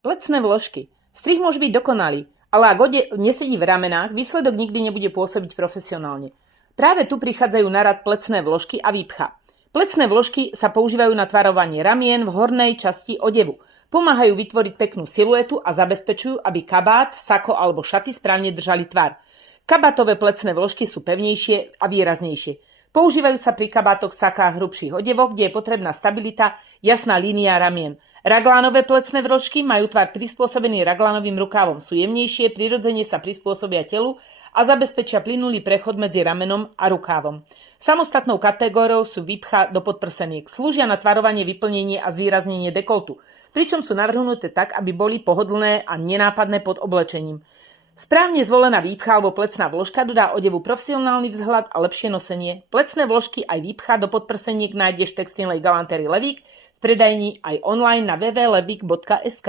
Plecné vložky. Strih môže byť dokonalý, ale ak odev nesedí v ramenách, výsledok nikdy nebude pôsobiť profesionálne. Práve tu prichádzajú na rad plecné vložky a výpcha. Plecné vložky sa používajú na tvarovanie ramien v hornej časti odevu. Pomáhajú vytvoriť peknú siluetu a zabezpečujú, aby kabát, sako alebo šaty správne držali tvar. Kabátové plecné vložky sú pevnejšie a výraznejšie. Používajú sa pri kabátoch, sakách, hrubších odevoch, kde je potrebná stabilita, jasná línia ramien. Raglánové plecné vložky majú tvar prispôsobený raglánovým rukávom, sú jemnejšie, prirodzene sa prispôsobia telu a zabezpečia plynulý prechod medzi ramenom a rukávom. Samostatnou kategóriou sú výpcha do podprseniek. Slúžia na tvarovanie, vyplnenie a zvýraznenie dekoltu, pričom sú navrhnuté tak, aby boli pohodlné a nenápadné pod oblečením. Správne zvolená výpcha alebo plecná vložka dodá odevu profesionálny vzhľad a lepšie nosenie. Plecné vložky aj výpcha do podprseniek nájdeš v textilnej galantérii Levík, v predajni aj online na www.levik.sk.